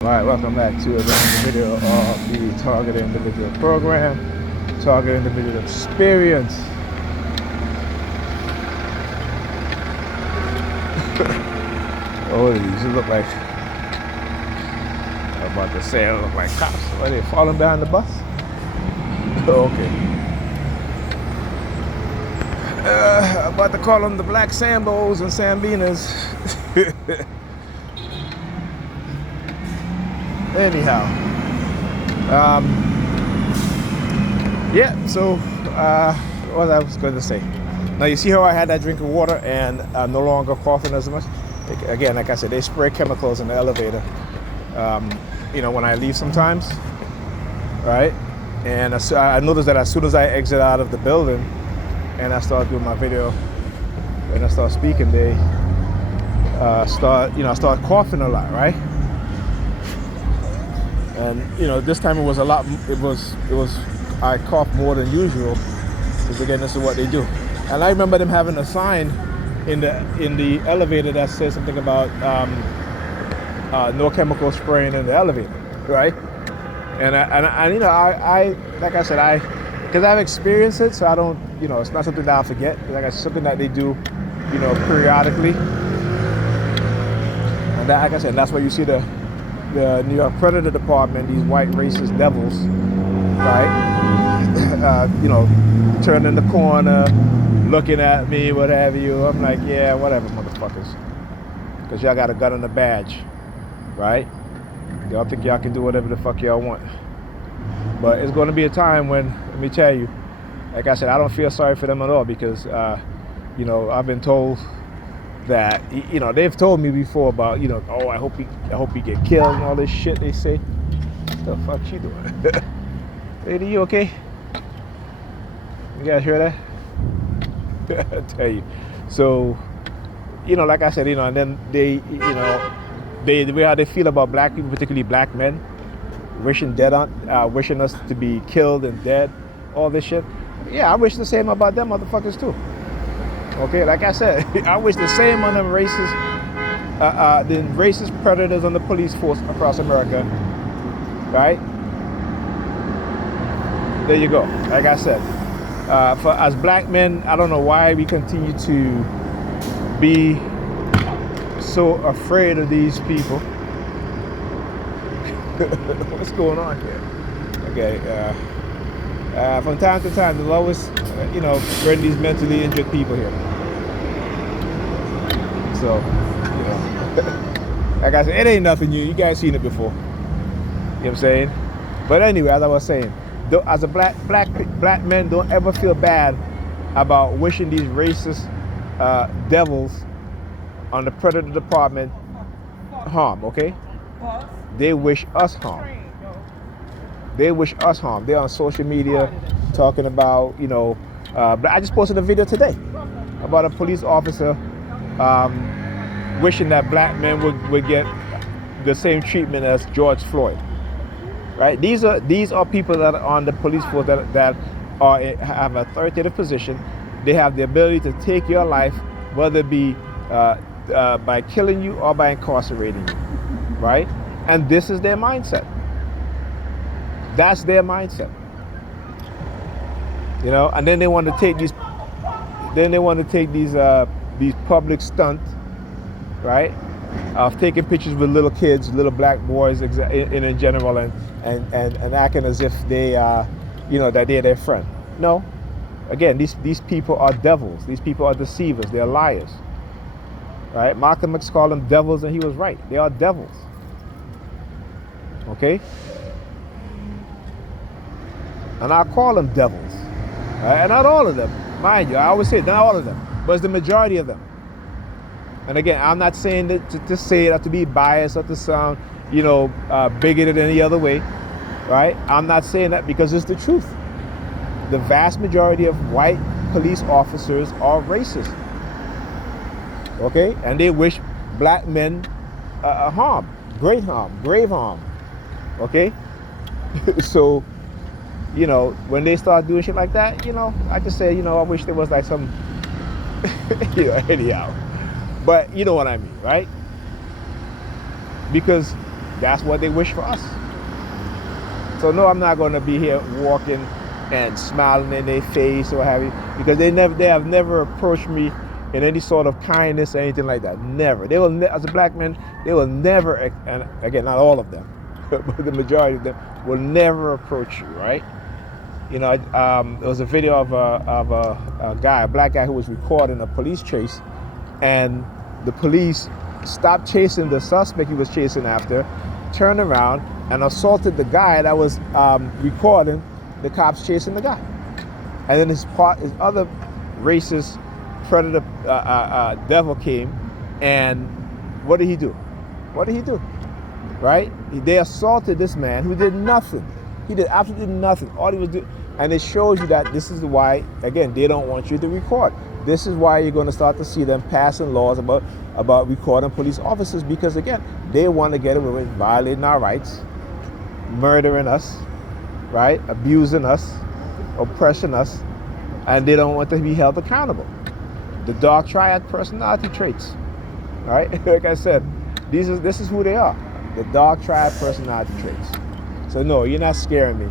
Alright, welcome back to another video of the Target Individual program, Target Individual Experience. Oh, these look like, I'm about to say, they look like cops. Are they falling behind the bus? Okay. I'm about to call them the Black Sambos and Sambinas. Anyhow, yeah, so what I was going to say. Now you see how I had that drink of water and I'm no longer coughing as much? Again, like I said, they spray chemicals in the elevator, when I leave sometimes, right? And I noticed that as soon as I exit out of the building and I start doing my video and I start speaking, they start coughing a lot, right? And this time it was a lot. I coughed more than usual because again, this is what they do. And I remember them having a sign in the elevator that says something about no chemical spraying in the elevator, right? And I like I said, because I've experienced it, so I don't, it's not something that I'll forget. Like it's something that they do, periodically. And that, like I said, that's why you see the New York Predator Department, these white racist devils, right? Turning the corner, looking at me, what have you. I'm like, yeah, whatever, motherfuckers. Because y'all got a gun and a badge, right? Y'all think y'all can do whatever the fuck y'all want. But it's going to be a time when, let me tell you, like I said, I don't feel sorry for them at all because, I've been told that, they've told me before about, oh, I hope he get killed and all this shit they say. What the fuck you doing? Lady, you okay? You guys hear that? I tell you. So, like I said, and then they, the way how they feel about black people, particularly black men, wishing us to be killed and dead, all this shit. Yeah, I wish the same about them motherfuckers too. Okay, like I said, I wish the same on them racist, the racist predators on the police force across America, right? There you go. Like I said, for as black men, I don't know why we continue to be so afraid of these people. What's going on here? Okay, from time to time, there's always, bring these mentally injured people here. So, like I said, it ain't nothing new. You guys seen it before. You know what I'm saying? But anyway, as I was saying, as a black men, don't ever feel bad about wishing these racist devils on the Predator Department harm, okay? They wish us harm. They wish us harm. They're on social media talking about, but I just posted a video today about a police officer wishing that black men would get the same treatment as George Floyd, right? These are people that are on the police force that have an authoritative position. They have the ability to take your life, whether it be by killing you or by incarcerating you, right? And this is their mindset. That's their mindset, And then they want to take these. Then they want to take these public stunts, right? Of taking pictures with little kids, little black boys, in general, and acting as if they that they're their friend. No, again, these people are devils. These people are deceivers. They're liars, right? Malcolm X called them devils, and he was right. They are devils. Okay. And I call them devils. And not all of them, mind you. I always say not all of them, but it's the majority of them. And again, I'm not saying that to say that to be biased or to sound, bigoted any other way, right? I'm not saying that because it's the truth. The vast majority of white police officers are racist. Okay? And they wish black men harm, grave harm. Okay? So, when they start doing shit like that, I just say, I wish there was like some, anyhow. But you know what I mean, right? Because that's what they wish for us. So no, I'm not going to be here walking and smiling in their face or what have you, because they have never approached me in any sort of kindness or anything like that. Never. They will, as a black man, they will never, and again, not all of them, but the majority of them will never approach you, right? You know, there was a video of a guy, a black guy, who was recording a police chase, and the police stopped chasing the suspect he was chasing after, turned around and assaulted the guy that was recording the cops chasing the guy. And then his other racist predator devil came, and what did he do? What did he do? Right? They assaulted this man who did nothing. He did absolutely nothing. All he was doing, and it shows you that this is why, again, they don't want you to record. This is why you're going to start to see them passing laws about recording police officers, because again, they want to get away with violating our rights, murdering us, right? Abusing us, oppressing us, and they don't want to be held accountable. The dark triad personality traits, right? Like I said, this is who they are. The dark triad personality traits. So no, you're not scaring me,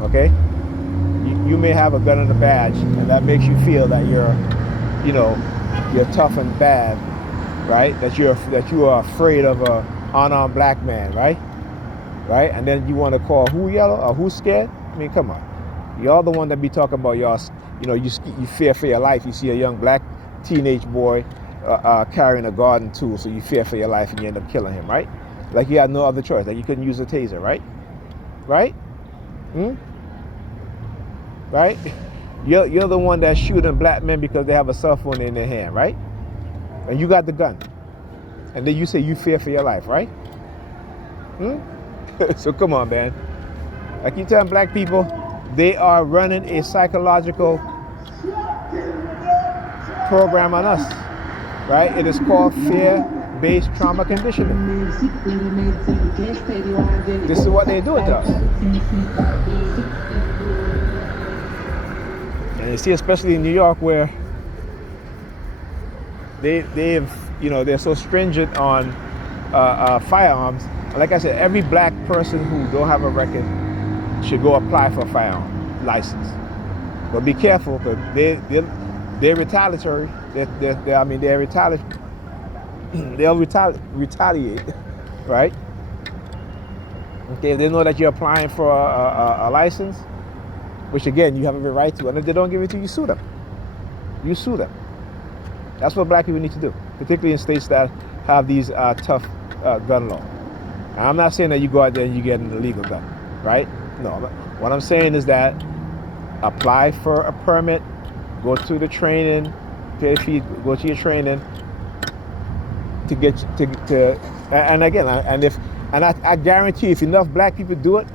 okay? You may have a gun and a badge, and that makes you feel that you're tough and bad, right? That you are afraid of a unarmed black man, right? Right? And then you want to call who yellow or who scared? I mean, come on. Y'all the one that be talking about y'all, you fear for your life. You see a young black teenage boy carrying a garden tool, so you fear for your life and you end up killing him, right? Like you had no other choice. Like you couldn't use a taser, right? Right? Right? You're the one that's shooting black men because they have a cell phone in their hand, right? And you got the gun. And then you say you fear for your life, right? So come on, man. I keep telling black people, they are running a psychological program on us, right? It is called fear-based trauma conditioning. This is what they do to us. And you see, especially in New York, where they're so stringent on firearms. Like I said, every black person who don't have a record should go apply for a firearm license. But be careful, because they're retaliatory. They'll retaliate, right? Okay, if they know that you're applying for a license, which again, you have every right to, and if they don't give it to you, you sue them. You sue them. That's what black people need to do, particularly in states that have these tough gun laws. I'm not saying that you go out there and you get an illegal gun, right? No, what I'm saying is that apply for a permit, go to the training, pay a fee, go to your training to get to and again, I guarantee you, if enough black people do it,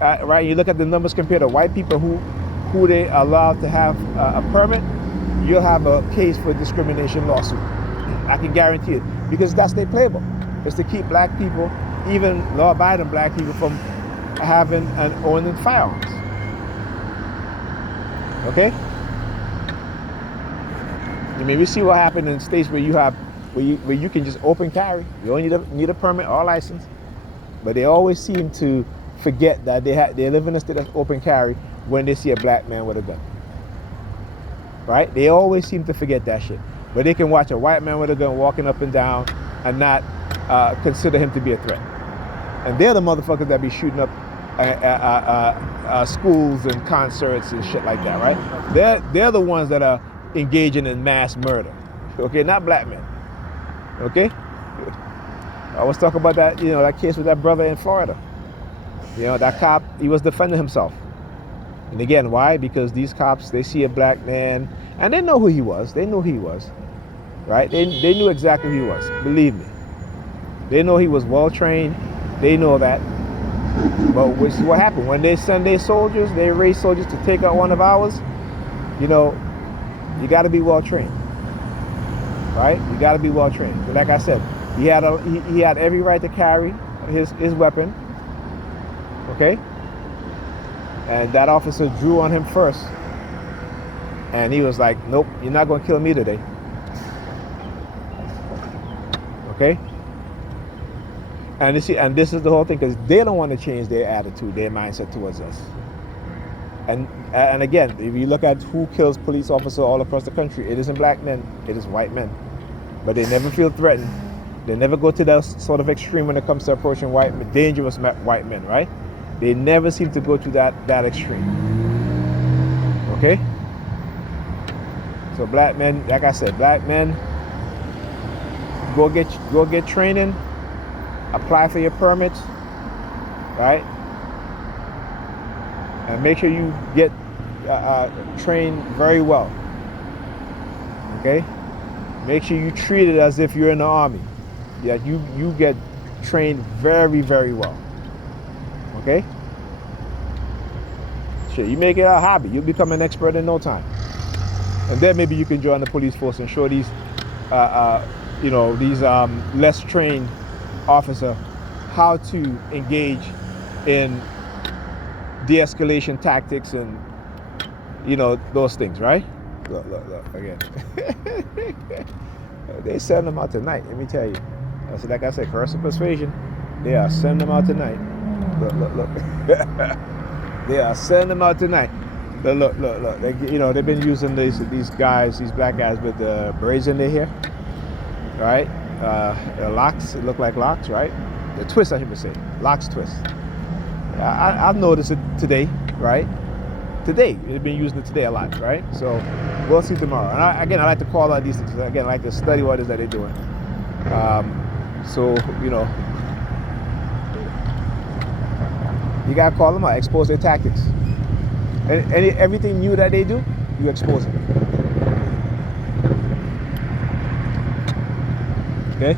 right? You look at the numbers compared to white people who they allowed to have a permit, you'll have a case for discrimination lawsuit. I can guarantee it, because that's their playbook, is to keep black people, even law-abiding black people, from having and owning firearms. Okay? I mean, we see what happened in states where you can just open carry. You don't need a permit or license, but they always seem to forget that they live in a state of open carry when they see a black man with a gun. Right? They always seem to forget that shit. But they can watch a white man with a gun walking up and down and not consider him to be a threat. And they're the motherfuckers that be shooting up schools and concerts and shit like that, right? They're the ones that are engaging in mass murder. Okay, not black men. Okay? I was talking about that, that case with that brother in Florida. That cop, he was defending himself. And again, why? Because these cops, they see a black man, and they know who he was. They knew who he was, right? They knew exactly who he was, believe me. They know he was well-trained. They know that. But which is what happened. When they send their soldiers, they raise soldiers to take out one of ours, you got to be well-trained, right? You got to be well-trained. But like I said, he had every right to carry his weapon, okay? And that officer drew on him first. And he was like, nope, you're not going to kill me today. Okay? And you see, and this is the whole thing, because they don't want to change their attitude, their mindset towards us. And again, if you look at who kills police officers all across the country, it isn't black men, it is white men. But they never feel threatened. They never go to that sort of extreme when it comes to approaching dangerous white men, right? They never seem to go to that extreme. Okay? So black men, like I said, black men, go get training, apply for your permits, right? And make sure you get trained very well. Okay? Make sure you treat it as if you're in the army. Yeah, you get trained very, very well. Okay? Shit, you make it a hobby. You'll become an expert in no time. And then maybe you can join the police force and show these, these less trained officers how to engage in de-escalation tactics and, those things, right? Look again. They send them out tonight, let me tell you. So like I said, coercive persuasion, they are sending them out tonight. Look. They are sending them out tonight. Look. They've been using these guys, these black guys with the braids in their hair, right? Locks, it look like locks, right? The twist, I should say. Locks twist. I've noticed it today, right? Today, they've been using it today a lot, right? So we'll see tomorrow. And I like to call out these things. Again, I like to study what it is that they're doing. You gotta call them out, expose their tactics. And everything new that they do, you expose it. Okay?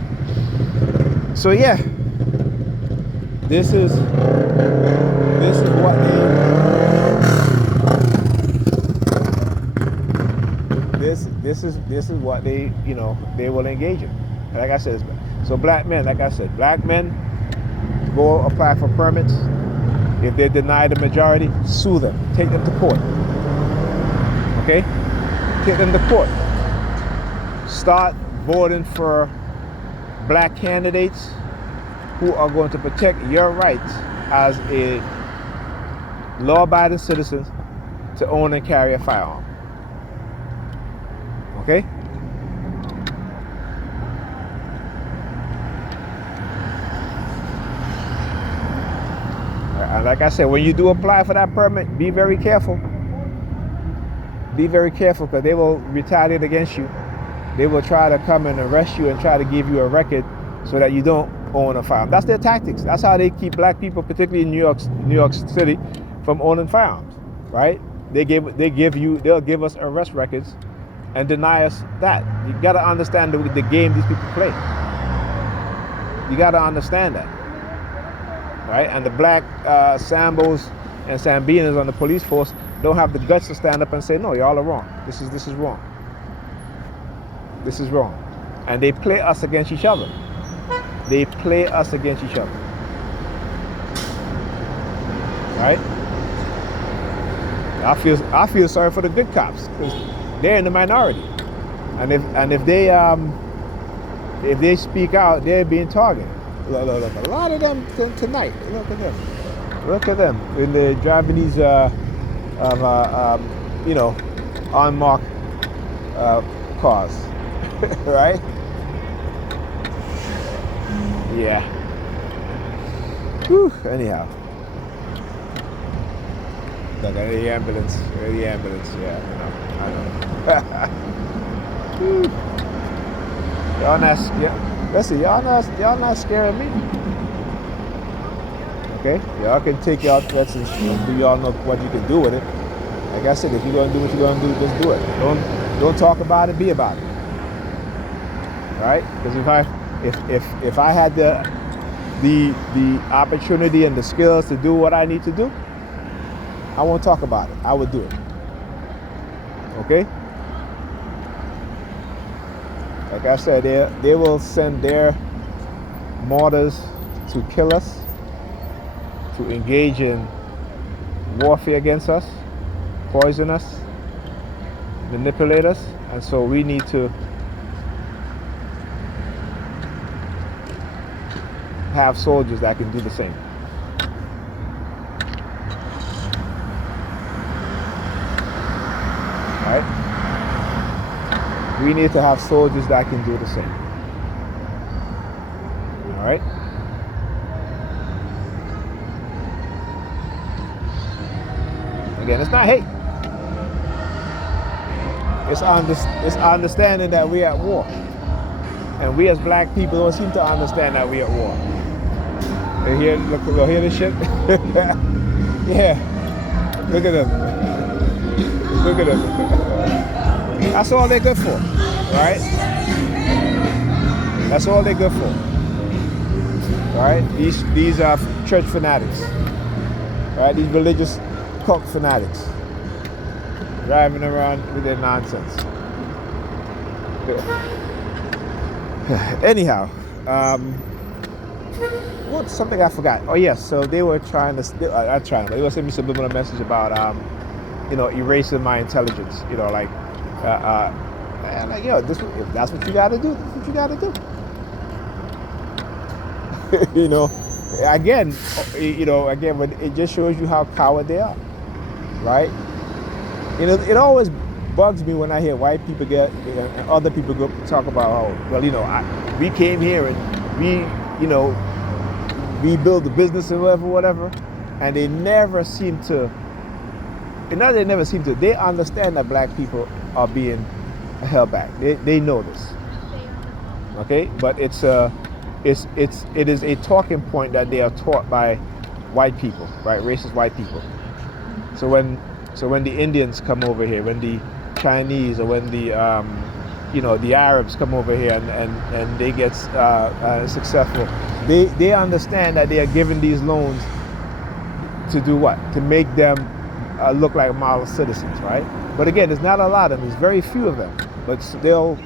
So yeah, this is what they they will engage in. Like I said, so black men, go apply for permits. If they deny the majority, sue them. Take them to court. Okay? Take them to court. Start voting for black candidates who are going to protect your rights as a law-abiding citizen to own and carry a firearm. Okay? And like I said, when you do apply for that permit, be very careful. Be very careful, because they will retaliate against you. They will try to come and arrest you and try to give you a record so that you don't own a firearm. That's their tactics. That's how they keep black people, particularly in New York City, from owning firearms, right? They'll give us arrest records and deny us that. You got to understand the game these people play. You got to understand that. Right? And the black Sambos and Sambinas on the police force don't have the guts to stand up and say, no, y'all are wrong. This is wrong. This is wrong. And they play us against each other. They play us against each other. Right? I feel sorry for the good cops, because they're in the minority. And if they speak out, they're being targeted. Look, a lot of them tonight. Look at them when they're driving these, unmarked cars, right? Yeah. Whew. Anyhow, look at the ambulance. Yeah, I know. Y'all not scared. Listen, y'all not scaring me. Okay? Y'all can take y'all threats and do y'all know what you can do with it. Like I said, if you're gonna do what you're gonna do, just do it. Don't talk about it, be about it. Right? Because if I had the opportunity and the skills to do what I need to do, I won't talk about it. I would do it. Okay? Like I said, they will send their mortars to kill us, to engage in warfare against us, poison us, manipulate us, and so we need to have soldiers that can do the same. Right? We need to have soldiers that can do the same. All right? Again, it's not hate. It's understanding that we're at war. And we as black people don't seem to understand that we're at war. You hear, look, hear this shit? Yeah. Look at them. Look at them. That's all they're good for, right? That's all they're good for. Right? These are church fanatics. Right? These religious cult fanatics. Driving around with their nonsense. Anyhow, what's something I forgot? Oh yes, so they were trying to. They were sending me a subliminal message about, erasing my intelligence. Like, if that's what you got to do, that's what you got to do. Again, but it just shows you how coward they are, right? It always bugs me when I hear white people and other people talk about, we came here and we build the business and whatever, and they never seem to. They understand that black people are being held back. They know this. Okay, but it is a talking point that they are taught by white people, right? Racist white people. So when the Indians come over here, when the Chinese, or when the the Arabs come over here and they get successful, they understand that they are given these loans to do what? To make them look like model citizens, right? But again, there's not a lot of them. There's very few of them. But they'll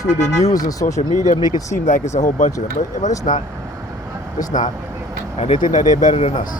through the news and social media make it seem like it's a whole bunch of them. But it's not. It's not. And they think that they're better than us.